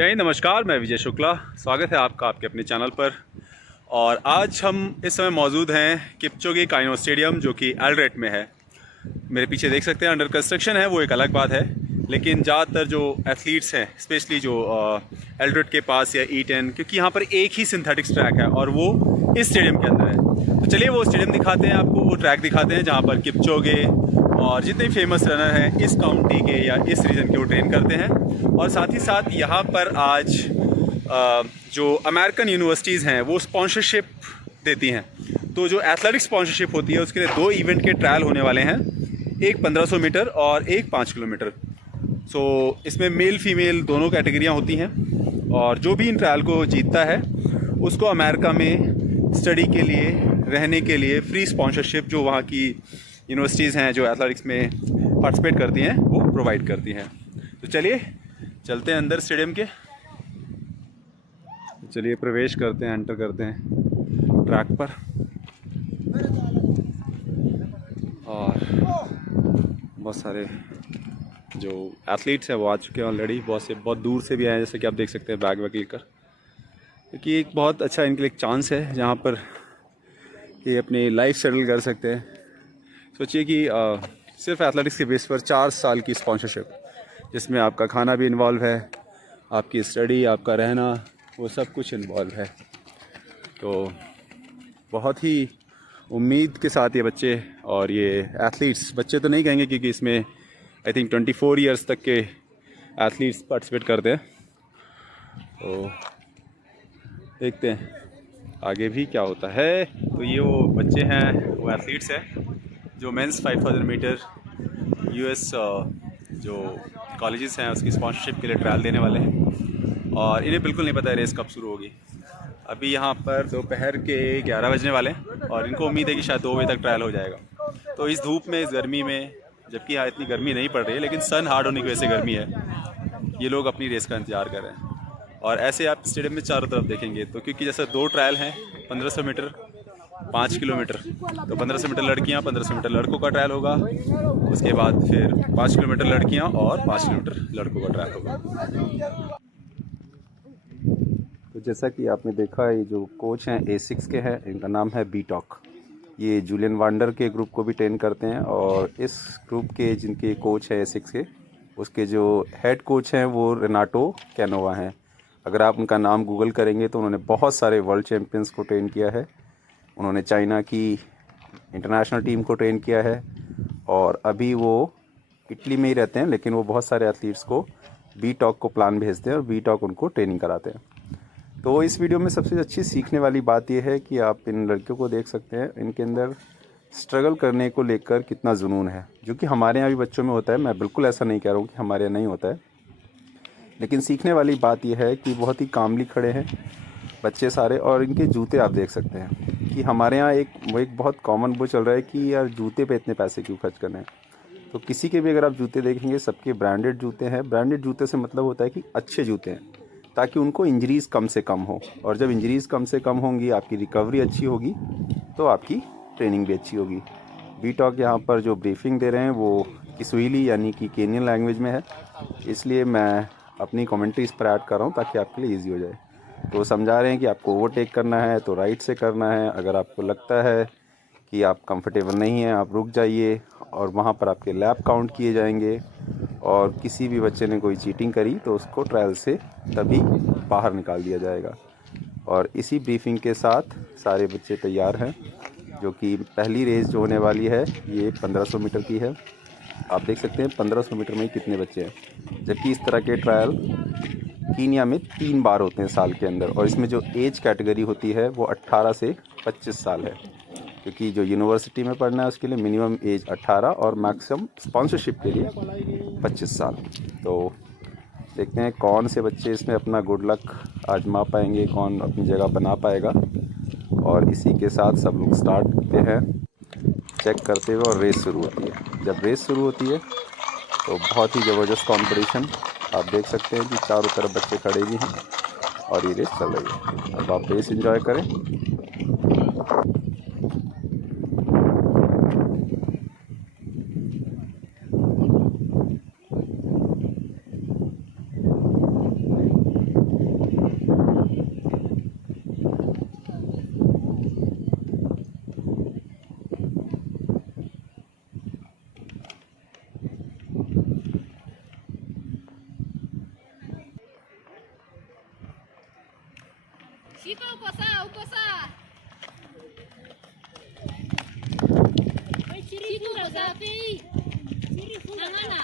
जय हिंद, नमस्कार। मैं विजय शुक्ला, स्वागत है आपका आपके अपने चैनल पर। और आज हम इस समय मौजूद हैं किपचोगे काइनो स्टेडियम, जो कि एल्डोरेट में है। मेरे पीछे देख सकते हैं, अंडर कंस्ट्रक्शन है, वो एक अलग बात है। लेकिन ज़्यादातर जो एथलीट्स हैं, स्पेशली जो एल्डोरेट के पास या E10, क्योंकि यहाँ पर एक ही सिंथेटिक्स ट्रैक है और वो इस स्टेडियम के अंदर है। तो चलिए वो स्टेडियम दिखाते हैं आपको, वो ट्रैक दिखाते हैं जहाँ पर किपचोगे और जितने फेमस रनर हैं इस काउंटी के या इस रीजन के वो ट्रेन करते हैं। और साथ ही साथ यहाँ पर आज जो अमेरिकन यूनिवर्सिटीज़ हैं वो स्पॉन्सरशिप देती हैं। तो जो एथलेटिक स्पॉन्सरशिप होती है उसके लिए 2 इवेंट के ट्रायल होने वाले हैं, एक 1500 मीटर और एक 5 किलोमीटर। सो इसमें मेल फीमेल दोनों कैटेगरियाँ होती हैं और जो भी इन ट्रायल को जीतता है उसको अमेरिका में स्टडी के लिए, रहने के लिए फ्री स्पॉन्सरशिप जो वहाँ की यूनिवर्सिटीज़ हैं जो एथलेटिक्स में पार्टिसिपेट करती हैं वो प्रोवाइड करती हैं। तो चलिए चलते हैं अंदर स्टेडियम के। चलिए प्रवेश करते हैं, एंटर करते हैं ट्रैक पर। और बहुत सारे जो एथलीट्स हैं वो आ चुके हैं ऑलरेडी, बहुत दूर से भी आए हैं, जैसे कि आप देख सकते हैं बैग वैग लेकर। क्योंकि एक बहुत अच्छा इनके लिए एक चांस है जहाँ पर ये अपनी लाइफ सेटल कर सकते हैं। सोचिए कि सिर्फ एथलेटिक्स के बेस पर 4 साल की स्पॉन्सरशिप, जिसमें आपका खाना भी इन्वॉल्व है, आपकी स्टडी, आपका रहना, वो सब कुछ इन्वॉल्व है। तो बहुत ही उम्मीद के साथ ये बच्चे और ये एथलीट्स, बच्चे तो नहीं कहेंगे क्योंकि इसमें आई थिंक 24 ईयर्स तक के एथलीट्स पार्टिसिपेट करते हैं। तो देखते हैं आगे भी क्या होता है। तो ये वो बच्चे हैं, वो एथलीट्स हैं जो मेंस 5000 मीटर US जो कॉलेजेस हैं उसकी स्पॉन्सरशिप के लिए ट्रायल देने वाले हैं। और इन्हें बिल्कुल नहीं पता है रेस कब शुरू होगी। अभी यहाँ पर दोपहर के 11 बजने वाले हैं और इनको उम्मीद है कि शायद 2 बजे तक ट्रायल हो जाएगा। तो इस धूप में, इस गर्मी में, जबकि यहाँ इतनी गर्मी नहीं पड़ रही है लेकिन सन हार्ड होने की वजह से गर्मी है, ये लोग अपनी रेस का इंतज़ार कर रहे हैं। और ऐसे आप स्टेडियम में चारों तरफ देखेंगे तो, क्योंकि जैसे 2 ट्रायल हैं, 1500 मीटर, 5 किलोमीटर, तो 1500 मीटर लड़कियां, 1500 मीटर लड़कों का ट्रायल होगा। उसके बाद फिर 5 किलोमीटर लड़कियां और 5 किलोमीटर लड़कों का ट्रायल होगा। तो जैसा कि आपने देखा, ये जो कोच हैं A6 के हैं, इनका नाम है बीटॉक। ये जूलियन वांडर के ग्रुप को भी ट्रेन करते हैं। और इस ग्रुप के जिनके कोच हैं A6 के, उसके जो हेड कोच हैं वो रेनाटो कैनोवा हैं। अगर आप उनका नाम गूगल करेंगे तो उन्होंने बहुत सारे वर्ल्ड चैम्पियंस को ट्रेन किया है। उन्होंने चाइना की इंटरनेशनल टीम को ट्रेन किया है और अभी वो इटली में ही रहते हैं, लेकिन वो बहुत सारे एथलीट्स को बीटॉक को प्लान भेजते हैं और बीटॉक उनको ट्रेनिंग कराते हैं। तो इस वीडियो में सबसे अच्छी सीखने वाली बात यह है कि आप इन लड़कियों को देख सकते हैं, इनके अंदर स्ट्रगल करने को लेकर कितना जुनून है, जो कि हमारे यहाँ भी बच्चों में होता है। मैं बिल्कुल ऐसा नहीं कह रहा हूँ कि हमारे यहाँ नहीं होता है, लेकिन सीखने वाली बात यह है कि बहुत ही कामली खड़े हैं बच्चे सारे। और इनके जूते आप देख सकते हैं कि हमारे यहाँ एक बहुत कॉमन वो चल रहा है कि यार जूते पे इतने पैसे क्यों खर्च करने हैं। तो किसी के भी अगर आप जूते देखेंगे, सबके ब्रांडेड जूते हैं। ब्रांडेड जूते से मतलब होता है कि अच्छे जूते हैं, ताकि उनको इंजरीज़ कम से कम हो। और जब इंजरीज़ कम से कम होंगी, आपकी रिकवरी अच्छी होगी, तो आपकी ट्रेनिंग भी अच्छी होगी। बीटॉक यहाँ पर जो ब्रीफिंग दे रहे हैं वो किस्वाहिली यानी कि केनियन लैंग्वेज में है, इसलिए मैं अपनी कमेंट्री इस पर ऐड कर रहा हूँ ताकि आपके लिए ईजी हो जाए। तो समझा रहे हैं कि आपको ओवरटेक करना है तो राइट से करना है। अगर आपको लगता है कि आप कंफर्टेबल नहीं हैं, आप रुक जाइए और वहाँ पर आपके लैप काउंट किए जाएंगे। और किसी भी बच्चे ने कोई चीटिंग करी तो उसको ट्रायल से तभी बाहर निकाल दिया जाएगा। और इसी ब्रीफिंग के साथ सारे बच्चे तैयार हैं, जो कि पहली रेस जो होने वाली है ये 1500 मीटर की है। आप देख सकते हैं 1500 मीटर में कितने बच्चे हैं, जबकि इस तरह के ट्रायल कीनिया में 3 बार होते हैं साल के अंदर। और इसमें जो एज कैटेगरी होती है वो 18 से 25 साल है, क्योंकि जो यूनिवर्सिटी में पढ़ना है उसके लिए मिनिमम एज 18 और मैक्सिमम स्पॉन्सरशिप के लिए 25 साल। तो देखते हैं कौन से बच्चे इसमें अपना गुड लक आजमा पाएंगे, कौन अपनी जगह बना पाएगा। और इसी के साथ सब लोग स्टार्ट करते हैं चेक करते हुए और रेस शुरू होती है। जब रेस शुरू होती है तो बहुत ही ज़बरदस्त कंपटीशन आप देख सकते हैं कि चारों तरफ बच्चे खड़े भी हैं और ये रेस चल रही है। अब आप रेस एंजॉय करें। Shika uko sawa, uko sawa. Shika uko sawa. Ng'ang'ana.